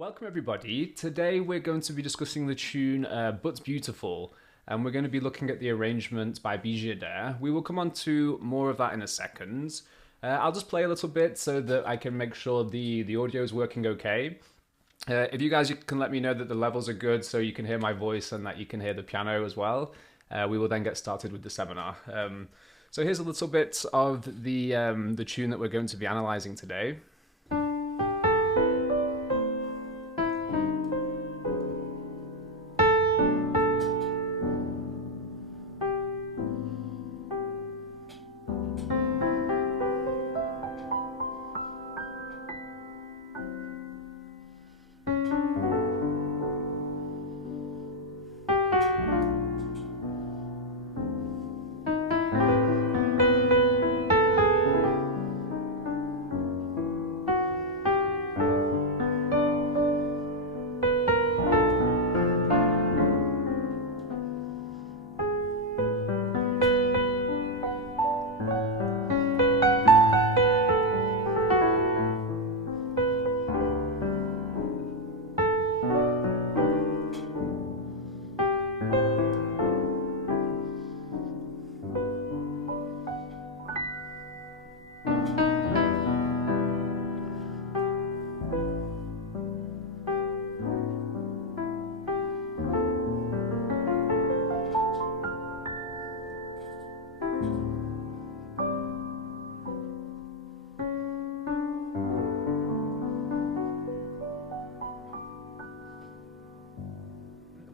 Welcome everybody. Today we're going to be discussing the tune But Beautiful, and we're going to be looking at the arrangement by Beegie Adair. We will come on to more of that in a second. I'll just play a little bit so that I can make sure the audio is working okay. If you guys can let me know that the levels are good so you can hear my voice and that you can hear the piano as well, we will then get started with the seminar. So here's a little bit of the tune that we're going to be analysing today.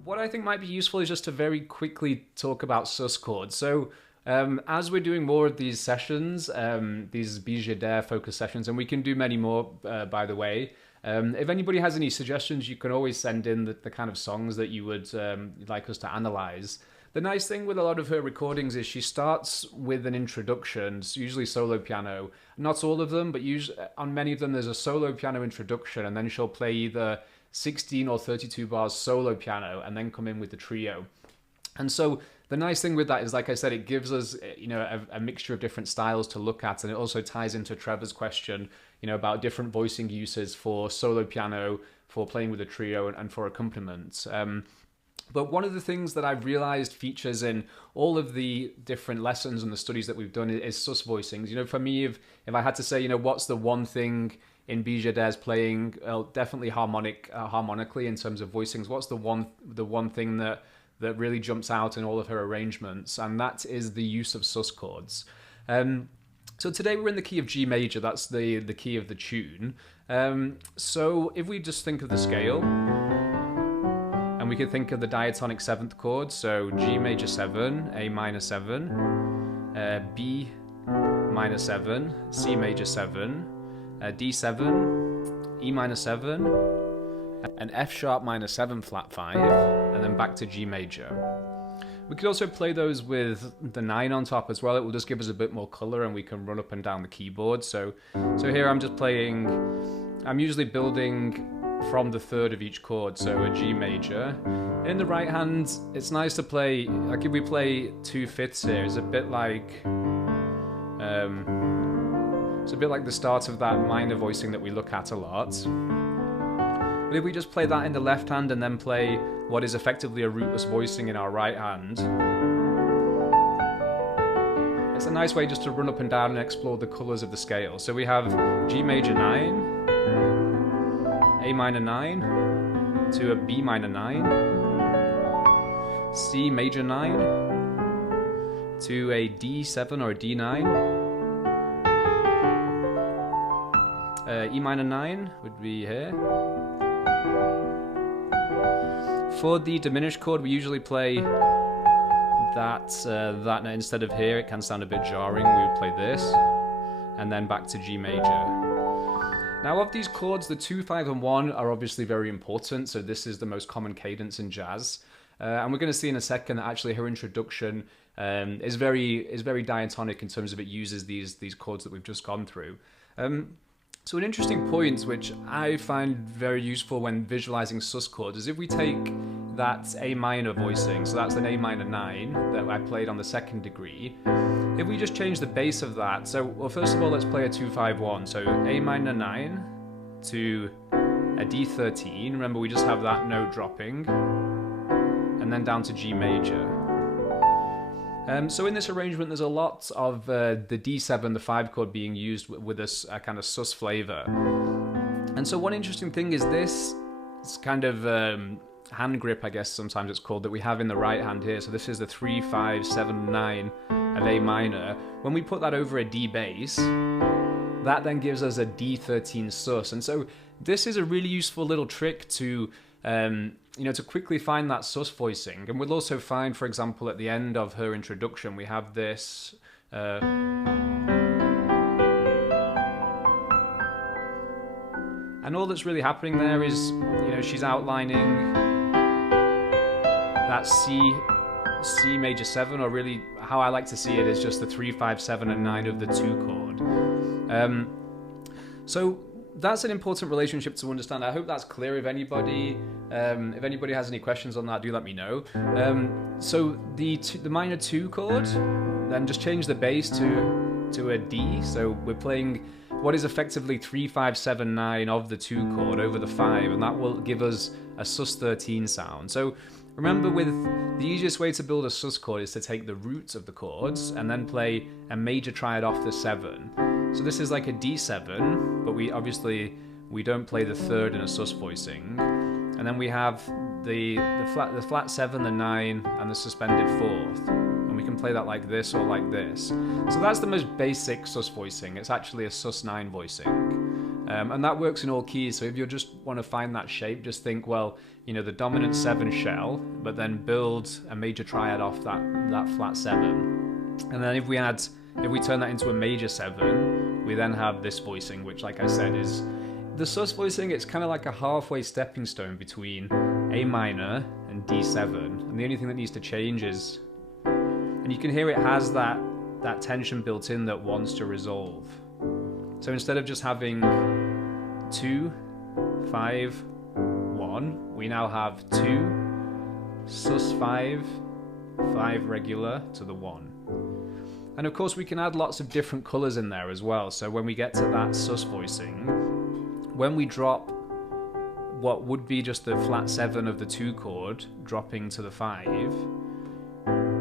What I think might be useful is just to very quickly talk about sus chords. So as we're doing more of these sessions, these Beegie Adair focus sessions, and we can do many more, by the way, if anybody has any suggestions, you can always send in the kind of songs that you would like us to analyze. The nice thing with a lot of her recordings is she starts with an introduction, it's usually solo piano. Not all of them, but usually on many of them there's a solo piano introduction, and then she'll play either 16 or 32 bars solo piano and then come in with the trio. And so the nice thing with that is, like I said, it gives us, you know, a mixture of different styles to look at, and it also ties into Trevor's question, you know, about different voicing uses for solo piano, for playing with a trio, and for accompaniment. But one of the things that I've realized features in all of the different lessons and the studies that we've done is sus voicings. You know, for me, if I had to say, you know, what's the one thing in Beegie Adair's playing, definitely harmonically in terms of voicings, what's the one thing that really jumps out in all of her arrangements, and that is the use of sus chords. So today we're in the key of G major, that's the key of the tune. So if we just think of the scale, and we could think of the diatonic 7th chord, so G major 7, A minor 7, B minor 7, C major 7, D7, E minor 7, and F sharp minor 7 flat 5, and then back to G major. We could also play those with the 9 on top as well. It will just give us a bit more color and we can run up and down the keyboard. So here I'm just playing, I'm usually building from the 3rd of each chord, so a G major. In the right hand, it's nice to play, like if we play 2/5 here, it's a bit like the start of that minor voicing that we look at a lot. But if we just play that in the left hand and then play what is effectively a rootless voicing in our right hand, it's a nice way just to run up and down and explore the colours of the scale. So we have G major 9, A minor 9, to a B minor 9, C major 9, to a D7 or a D9, E minor 9 would be here. For the diminished chord, we usually play that note instead of here. It can sound a bit jarring. We would play this, and then back to G major. Now, of these chords, the 2, 5, and 1 are obviously very important. So this is the most common cadence in jazz, and we're going to see in a second that actually her introduction is very diatonic in terms of it uses these chords that we've just gone through. So an interesting point, which I find very useful when visualizing sus chords, is if we take that A minor voicing, so that's an A minor 9 that I played on the 2nd degree, if we just change the bass of that, so well, first of all, let's play a 2-5-1, so A minor 9 to a D13. Remember, we just have that note dropping, and then down to G major. So in this arrangement, there's a lot of the D7, the 5 chord, being used with a kind of sus flavor. And so one interesting thing is this kind of hand grip, I guess sometimes it's called, that we have in the right hand here. So this is the 3, 5, 7, 9 of A minor. When we put that over a D bass, that then gives us a D13 sus. And so this is a really useful little trick to to quickly find that sus voicing. And we'll also find, for example, at the end of her introduction, we have this and all that's really happening there is, she's outlining that C major 7, or really how I like to see it is just the 3, 5, 7, and 9 of the 2 chord. So that's an important relationship to understand. I hope that's clear. If anybody has any questions on that, do let me know. So the minor 2 chord, then just change the bass to a D. So we're playing what is effectively 3, 5, 7, 9 of the 2 chord over the 5, and that will give us a sus13 sound. So remember, with the easiest way to build a sus chord is to take the roots of the chords and then play a major triad off the 7. So this is like a D7, but we don't play the 3rd in a sus voicing. And then we have the flat 7, the 9, and the suspended 4th. And we can play that like this or like this. So that's the most basic sus voicing. It's actually a Sus9 voicing. And that works in all keys. So if you just want to find that shape, just think, well, the dominant 7 shell, but then build a major triad off that flat 7. And then if we turn that into a major 7, we then have this voicing, which, like I said, is the sus voicing. It's kind of like a halfway stepping stone between A minor and D7. And the only thing that needs to change is, and you can hear it has that tension built in that wants to resolve. So instead of just having 2, 5, 1, we now have 2, sus 5, 5 regular to the 1. And of course we can add lots of different colours in there as well. So when we get to that sus voicing, when we drop what would be just the flat 7 of the 2 chord dropping to the 5,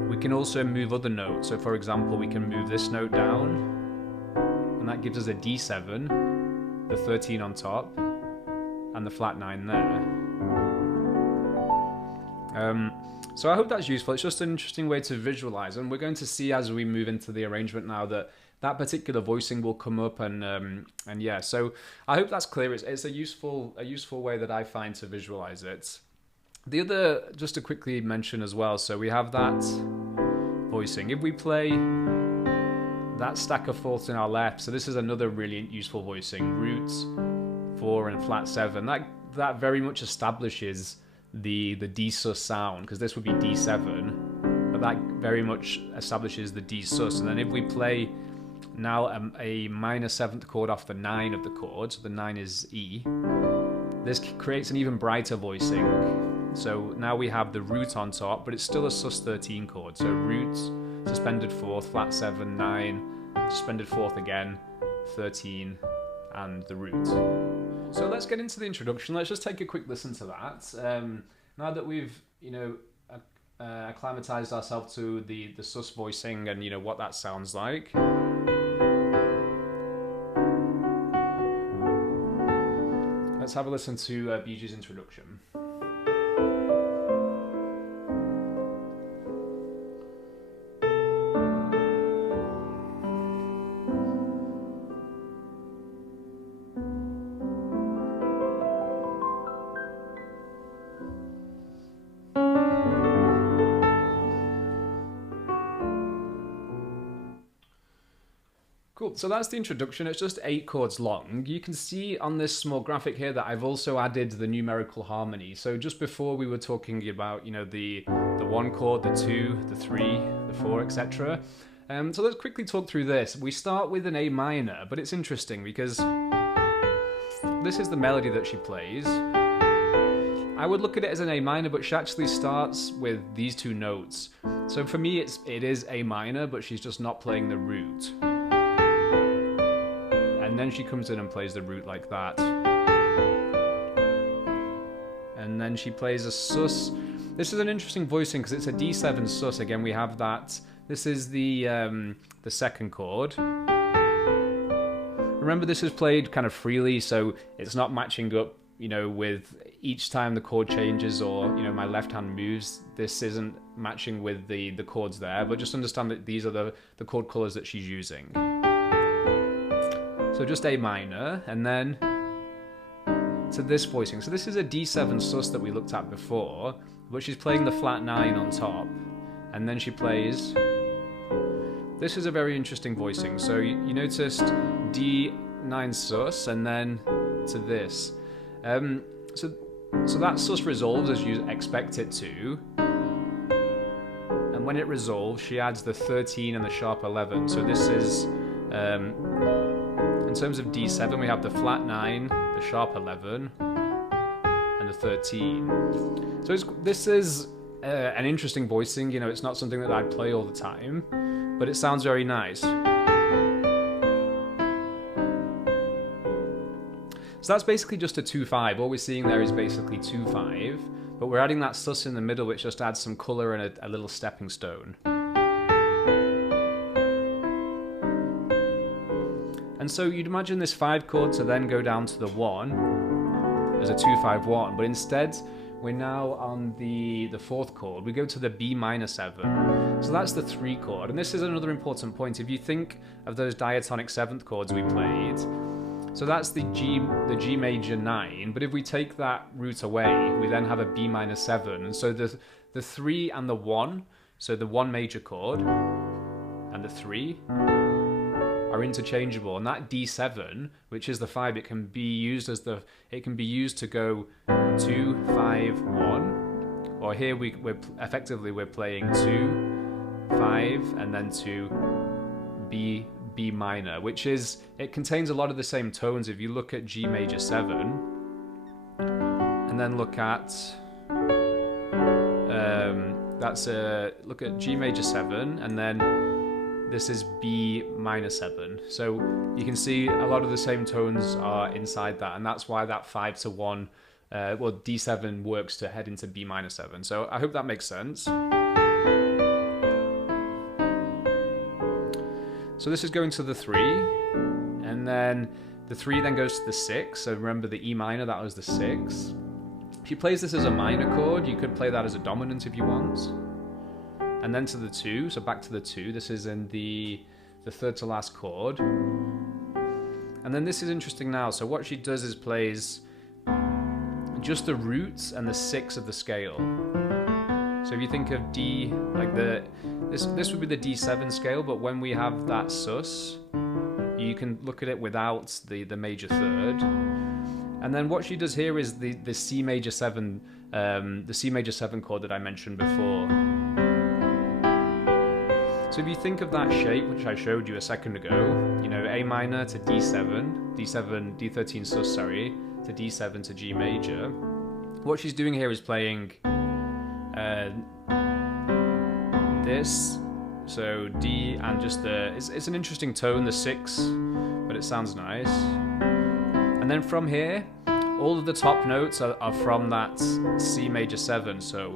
we can also move other notes. So for example, we can move this note down, and that gives us a D7, the 13 on top, and the flat 9 there. So I hope that's useful. It's just an interesting way to visualize, and we're going to see as we move into the arrangement now that particular voicing will come up, and yeah. So I hope that's clear. It's a useful way that I find to visualize it. The other, just to quickly mention as well. So we have that voicing. If we play that stack of fourths in our left, so this is another really useful voicing. Roots 4 and flat 7. That very much establishes the D sus sound, because this would be D7, but that very much establishes the D sus. And then if we play now a minor 7th chord off the 9 of the chord, so the 9 is E, this creates an even brighter voicing. So now we have the root on top, but it's still a sus13 chord. So roots, suspended 4th, flat 7, 9, suspended 4th again, 13, and the root. So let's get into the introduction. Let's just take a quick listen to that. Now that we've, acclimatized ourselves to the sus voicing and, what that sounds like. Let's have a listen to Beegie's introduction. Cool, so that's the introduction. It's just 8 chords long. You can see on this small graphic here that I've also added the numerical harmony. So just before we were talking about, the 1 chord, the 2, the 3, the 4, etc. So let's quickly talk through this. We start with an A minor, but it's interesting because this is the melody that she plays. I would look at it as an A minor, but she actually starts with these 2 notes. So for me, it is A minor, but she's just not playing the root. And then she comes in and plays the root like that. and then she plays a sus. This is an interesting voicing because it's a D7 sus. Again, we have that. This is the second chord. Remember, this is played kind of freely, so it's not matching up, you know, with each time the chord changes or, you know, my left hand moves. This isn't matching with the chords there, but just understand that these are the chord colors that she's using. So just A minor, and then to this voicing. So this is a D7 sus that we looked at before, but she's playing the flat 9 on top, and then she plays. This is a very interesting voicing. So you noticed D9 sus, and then to this. So that sus resolves as you expect it to, and when it resolves, she adds the 13 and the sharp 11. So this is, in terms of D7, we have the flat 9, the sharp 11, and the 13. So this is an interesting voicing. You know, it's not something that I'd play all the time, but it sounds very nice. So that's basically just a 2-5. All we're seeing there is basically 2-5, but we're adding that sus in the middle, which just adds some color and a little stepping stone. And so you'd imagine this 5 chord to then go down to the 1 as a 2-5-1, but instead we're now on the 4th chord. We go to the B minor 7. So that's the 3 chord. And this is another important point. If you think of those diatonic 7th chords we played, so that's the G major 9, but if we take that root away, we then have a B minor 7. And so the 3 and the 1, so the 1 major chord and the 3 are interchangeable, and that D7, which is the 5, it can be used to go 2, 5, 1, or here we're effectively playing 2, 5, and then to B minor, which is, it contains a lot of the same tones. If you look at G major 7, and then look at look at G major 7, and then this is B minor 7. So you can see a lot of the same tones are inside that, and that's why that 5-1, well, D7 works to head into B minor 7. So I hope that makes sense. So this is going to the 3, and then the 3 then goes to the 6. So remember the E minor, that was the 6. If you plays this as a minor chord, you could play that as a dominant if you want. And then to the 2, so back to the 2, this is in the 3rd to last chord. And then this is interesting now, so what she does is plays just the roots and the 6 of the scale. So if you think of D, like this would be the D7 scale, but when we have that sus, you can look at it without the major 3rd. And then what she does here is the C major 7, the C major 7 chord that I mentioned before. So if you think of that shape, which I showed you a second ago, you know, A minor to D7, D13 sus, sorry, to D7 to G major, what she's doing here is playing this, so D and just it's an interesting tone, the 6, but it sounds nice. And then from here, all of the top notes are from that C major 7, so.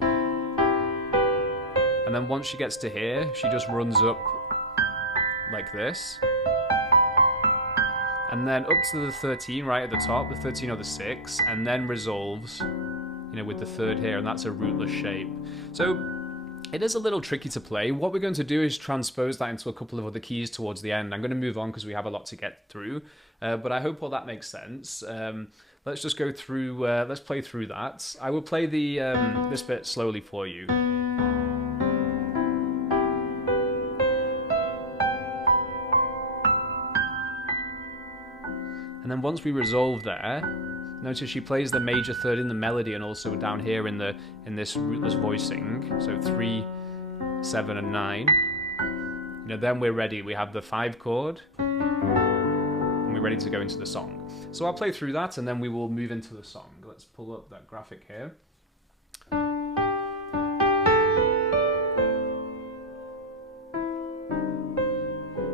And then once she gets to here, she just runs up like this. And then up to the 13 right at the top, the 13 or the 6, and then resolves, you know, with the 3rd here, and that's a rootless shape. So it is a little tricky to play. What we're going to do is transpose that into a couple of other keys towards the end. I'm going to move on because we have a lot to get through, but I hope all that makes sense. Let's just go through, let's play through that. I will play this bit slowly for you. And then once we resolve there, notice she plays the major 3rd in the melody and also down here in this rootless voicing. So 3, 7, and 9. You know, then we're ready. We have the 5 chord, and we're ready to go into the song. So I'll play through that, and then we will move into the song. Let's pull up that graphic here.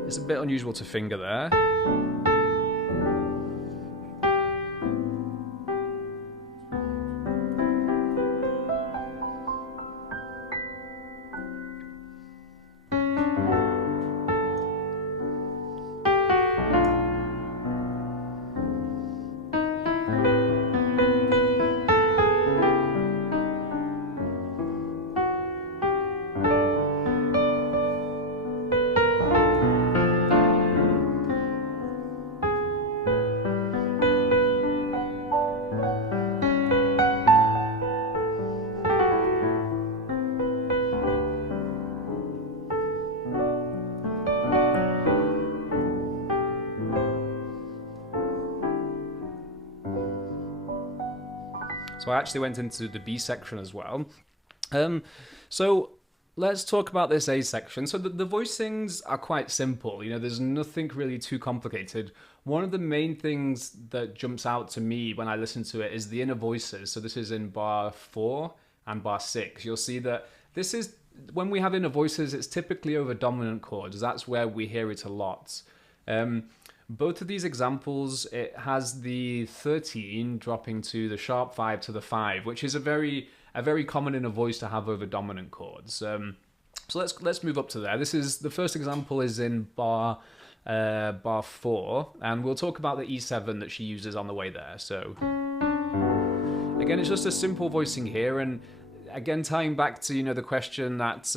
It's a bit unusual to finger there. So I actually went into the B section as well. So let's talk about this A section. So the voicings are quite simple. You know, there's nothing really too complicated. One of the main things that jumps out to me when I listen to it is the inner voices. So this is in bar 4 and bar 6. You'll see that this is, when we have inner voices, it's typically over dominant chords. That's where we hear it a lot. Both of these examples, it has the 13 dropping to the sharp 5 to the 5, which is a very common inner voice to have over dominant chords. So let's move up to there. This is the first example is in bar 4, and we'll talk about the E7 that she uses on the way there. So again, it's just a simple voicing here, and again tying back to the question that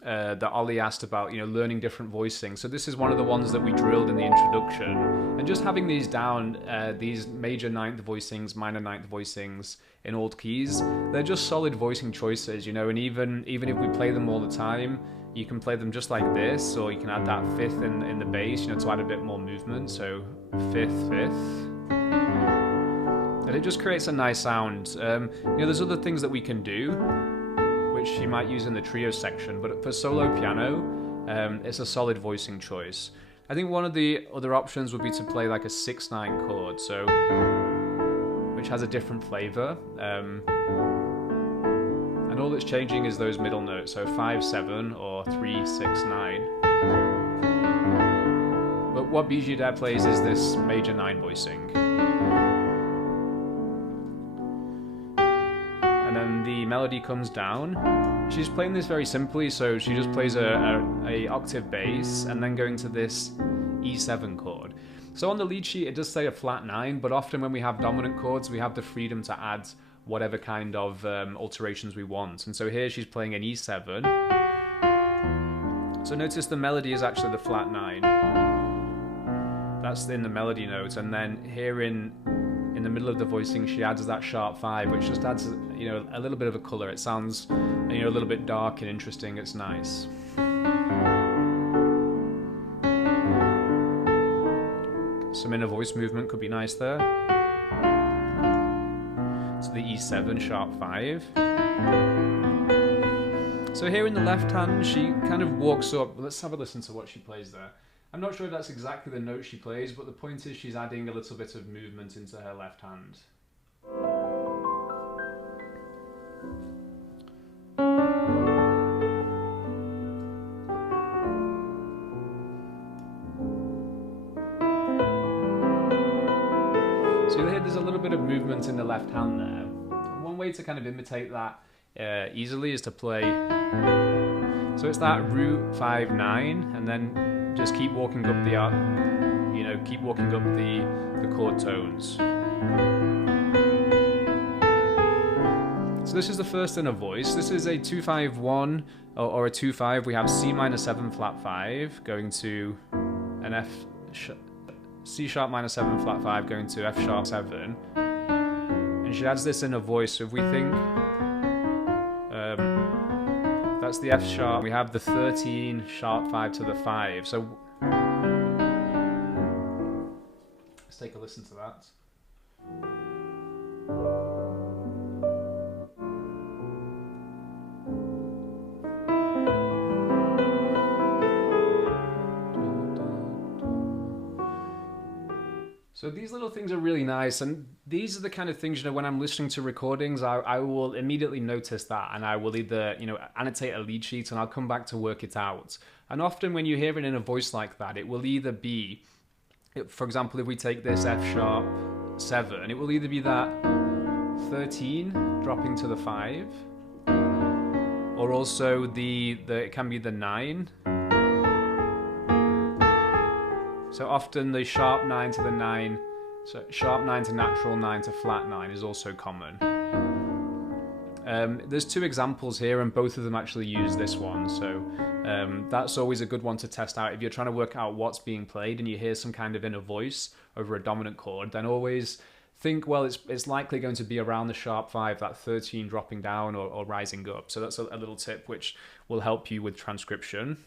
that Ollie asked about, learning different voicings. So this is one of the ones that we drilled in the introduction, and just having these down, these major ninth voicings, minor ninth voicings in old keys, they're just solid voicing choices, and even if we play them all the time, you can play them just like this, or you can add that fifth in the bass, to add a bit more movement. So fifth, and it just creates a nice sound. There's other things that we can do, which you might use in the trio section, but for solo piano, it's a solid voicing choice. I think one of the other options would be to play like a 6/9 chord, so which has a different flavor, and all that's changing is those middle notes, so 5/7 or 3/6/9. But what Beegie Adair plays is this major 9 voicing. The melody comes down. She's playing this very simply, so she just plays a octave bass and then going to this E7 chord. So on the lead sheet it does say a flat 9, but often when we have dominant chords we have the freedom to add whatever kind of alterations we want. And so here she's playing an E7. So notice the melody is actually the flat 9. That's in the melody note, and then here in the middle of the voicing she adds that sharp 5, which just adds a little bit of a color. It sounds a little bit dark and interesting. It's nice. Some inner voice movement could be nice there. So the E7 sharp 5. So here in the left hand she kind of walks up. Let's have a listen to what she plays there. I'm not sure if that's exactly the note she plays, but the point is she's adding a little bit of movement into her left hand. So you'll hear there's a little bit of movement in the left hand there. One way to kind of imitate that easily is to play, so it's that root 5/9, and then just keep walking up the keep walking up the chord tones. So this is the first inner voice. This is a 2-5-1 or a 2-5. We have C minor 7 flat 5 going to an C sharp minor 7 flat 5 going to F sharp 7, and she adds this inner voice. So if we think that's the F sharp, we have the 13 sharp 5 to the 5. So let's take a listen to that. So these little things are really nice, and these are the kind of things, when I'm listening to recordings, I will immediately notice that, and I will either, annotate a lead sheet, and I'll come back to work it out. And often when you hear it in a voice like that, it will either be, for example, if we take this F sharp 7, it will either be that 13 dropping to the 5, or also it can be the 9. So often the sharp 9 to the 9, so sharp 9 to natural 9 to flat 9 is also common. There's 2 examples here, and both of them actually use this one, so that's always a good one to test out. If you're trying to work out what's being played and you hear some kind of inner voice over a dominant chord, then always think, well, it's likely going to be around the sharp 5, that 13 dropping down or rising up. So that's a little tip which will help you with transcription.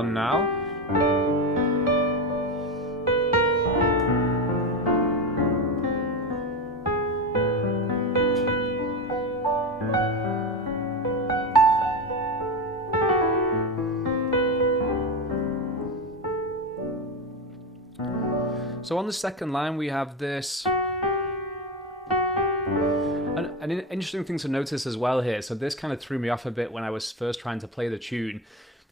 on now. So on the second line we have this. An interesting thing to notice as well here, so this kind of threw me off a bit when I was first trying to play the tune.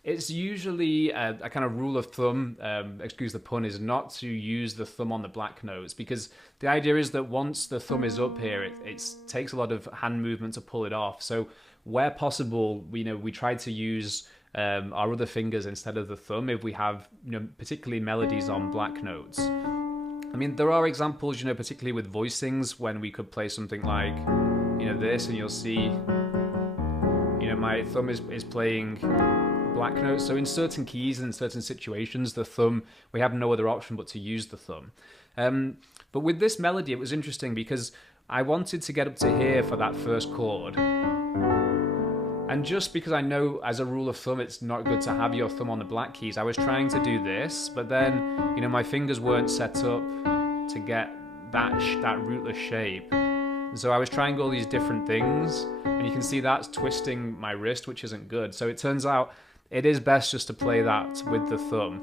It's usually a kind of rule of thumb, excuse the pun, is not to use the thumb on the black notes, because the idea is that once the thumb is up here, it takes a lot of hand movement to pull it off. So where possible, we try to use our other fingers instead of the thumb if we have, particularly melodies on black notes. I mean, there are examples, particularly with voicings, when we could play something like, this, and you'll see, my thumb is playing black notes. So in certain keys and in certain situations, the thumb, we have no other option but to use the thumb. But with this melody, it was interesting because I wanted to get up to here for that first chord. And just because I know as a rule of thumb it's not good to have your thumb on the black keys, I was trying to do this, but then, my fingers weren't set up to get that rootless shape. So I was trying all these different things, and you can see that's twisting my wrist, which isn't good. So it turns out it is best just to play that with the thumb.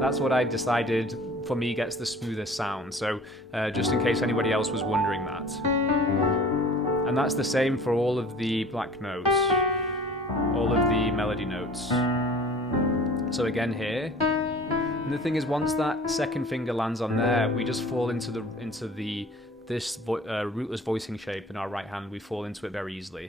That's what I decided for me gets the smoothest sound. So just in case anybody else was wondering that. And that's the same for all of the black notes, all of the melody notes. So again here, and the thing is, once that second finger lands on there, we just fall into this rootless voicing shape in our right hand. We fall into it very easily.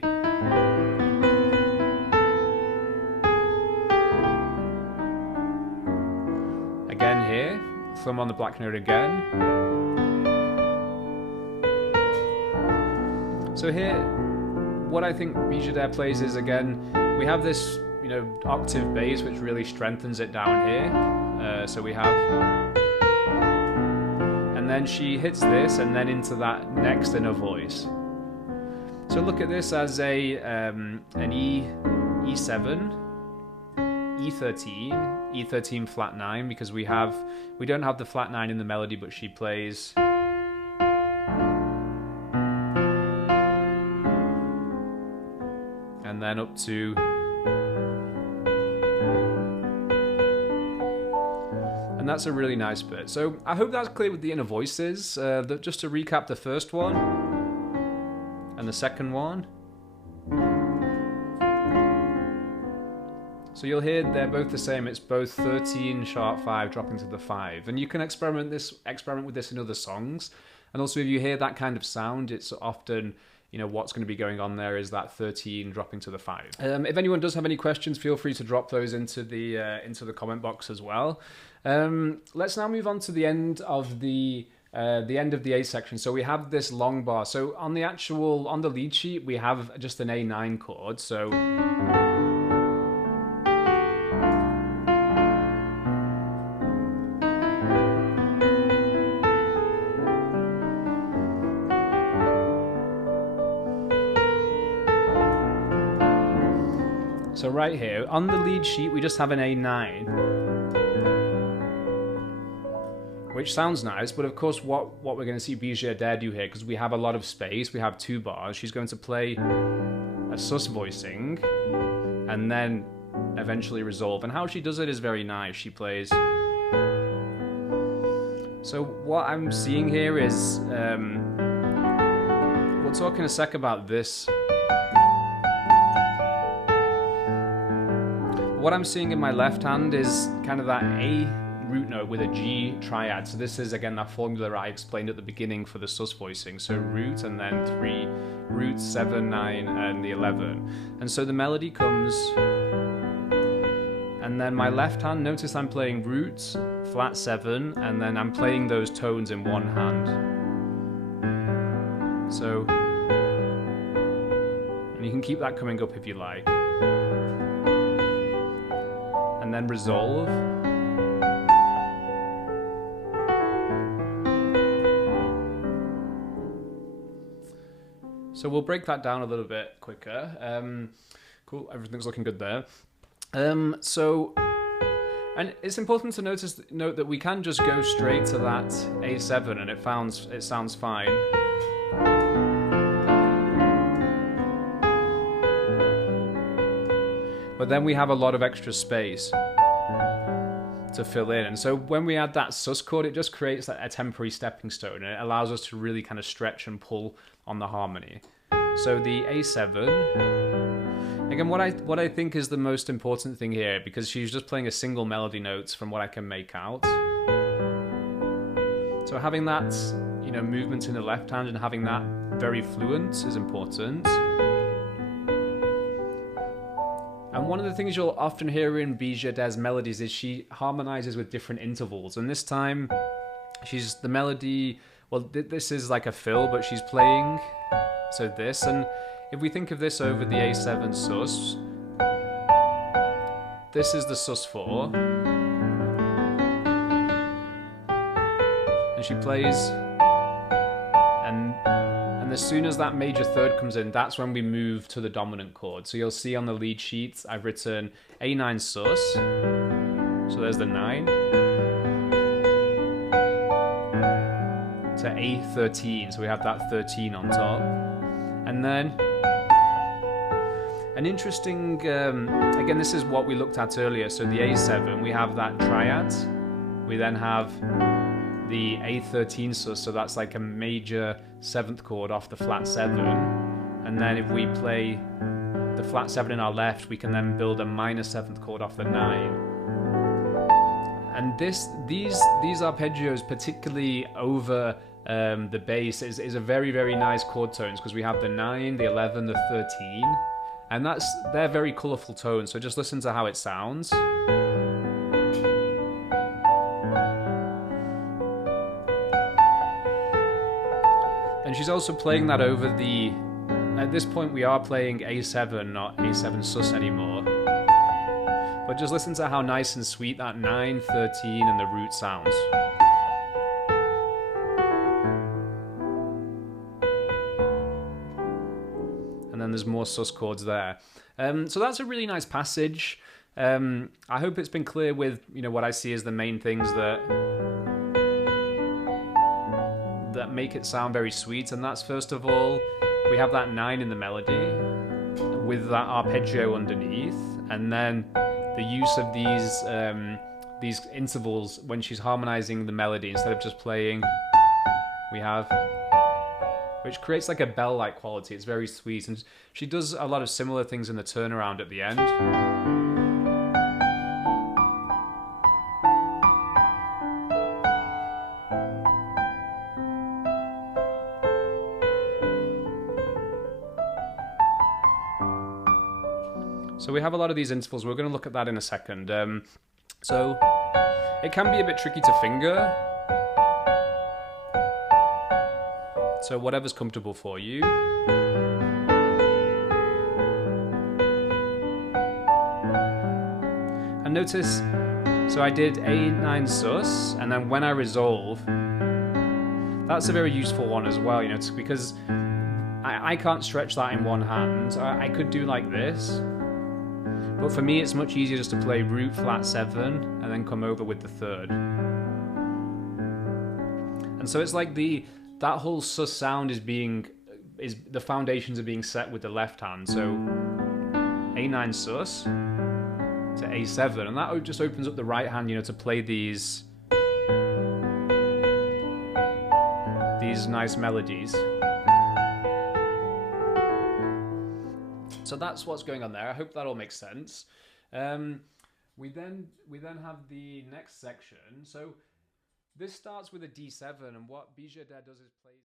Again here, thumb on the black note again. So here, what I think Beegie Adair plays is, again, we have this, octave bass, which really strengthens it down here. So we have, and then she hits this, and then into that next inner voice. So look at this as an E7, E13, E13 flat 9, because we don't have the flat 9 in the melody, but she plays. And then up to, and that's a really nice bit. So I hope that's clear with the inner voices. Just to recap the first one and the second one. So you'll hear they're both the same. It's both 13 sharp 5 dropping to the 5, and you can experiment with this in other songs. And also, if you hear that kind of sound, it's often, what's going to be going on there is that 13 dropping to the 5. If anyone does have any questions, feel free to drop those into the comment box as well. Let's now move on to the end of the A section. So we have this long bar. So on the lead sheet, we have just an A9 chord. So So right here, on the lead sheet, we just have an A9, which sounds nice, but of course what we're going to see Beegie Adair do here, because we have a lot of space, we have 2 bars, she's going to play a sus voicing, and then eventually resolve. And how she does it is very nice. She plays. So what I'm seeing here is, we'll talk in a sec about this. What I'm seeing in my left hand is kind of that A root note with a G triad. So this is, again, that formula I explained at the beginning for the sus voicing. So root, and then 3, root, 7, 9, and the 11. And so the melody comes, and then my left hand, notice I'm playing root, flat 7, and then I'm playing those tones in one hand. So, and you can keep that coming up if you like. And then resolve. So we'll break that down a little bit quicker. Cool, everything's looking good there. And it's important to note that we can just go straight to that A7 and it sounds fine. But then we have a lot of extra space to fill in, and so when we add that sus chord, it just creates a temporary stepping stone, and it allows us to really kind of stretch and pull on the harmony. So the A7, again, what I think is the most important thing here, because she's just playing a single melody note from what I can make out. So having that, you know, movement in the left hand and having that very fluent is important. And one of the things you'll often hear in Beegie Adair's melodies is she harmonizes with different intervals. And this time, the melody, well, this is like a fill, but she's playing, so this. And if we think of this over the A7 sus, this is the sus4. And she plays, and as soon as that major third comes in, that's when we move to the dominant chord. So you'll see on the lead sheet, I've written A9 sus. So there's the 9. To A13, so we have that 13 on top. And then, an interesting, again, this is what we looked at earlier. So the A7, we have that triad. We then have the A13 sus, so that's like a major 7th chord off the flat 7, and then if we play the flat 7 in our left, we can then build a minor 7th chord off the 9. And these arpeggios, particularly over the bass, is a very, very nice chord tones, because we have the 9, the 11, the 13, and they're very colourful tones, so just listen to how it sounds. And she's also playing that over the... At this point we are playing A7, not A7 sus anymore. But just listen to how nice and sweet that 9, 13 and the root sounds. And then there's more sus chords there. So that's a really nice passage. I hope it's been clear with, you know, what I see as the main things that make it sound very sweet, and that's, first of all, we have that 9 in the melody with that arpeggio underneath, and then the use of these intervals when she's harmonizing the melody instead of just playing, we have, which creates like a bell-like quality. It's very sweet, and she does a lot of similar things in the turnaround at the end. So we have a lot of these intervals. We're going to look at that in a second. So it can be a bit tricky to finger. So whatever's comfortable for you. And notice, so I did A9 sus, and then when I resolve, that's a very useful one as well, you know, because I can't stretch that in one hand. I could do like this. But for me, it's much easier just to play root flat 7 and then come over with the third. And so it's like that whole sus sound is the foundations are being set with the left hand. So A9 sus to A7, and that just opens up the right hand, you know, to play these nice melodies. So that's what's going on there. I hope that all makes sense. We then have the next section. So this starts with a D7, and what Beegie Adair does is plays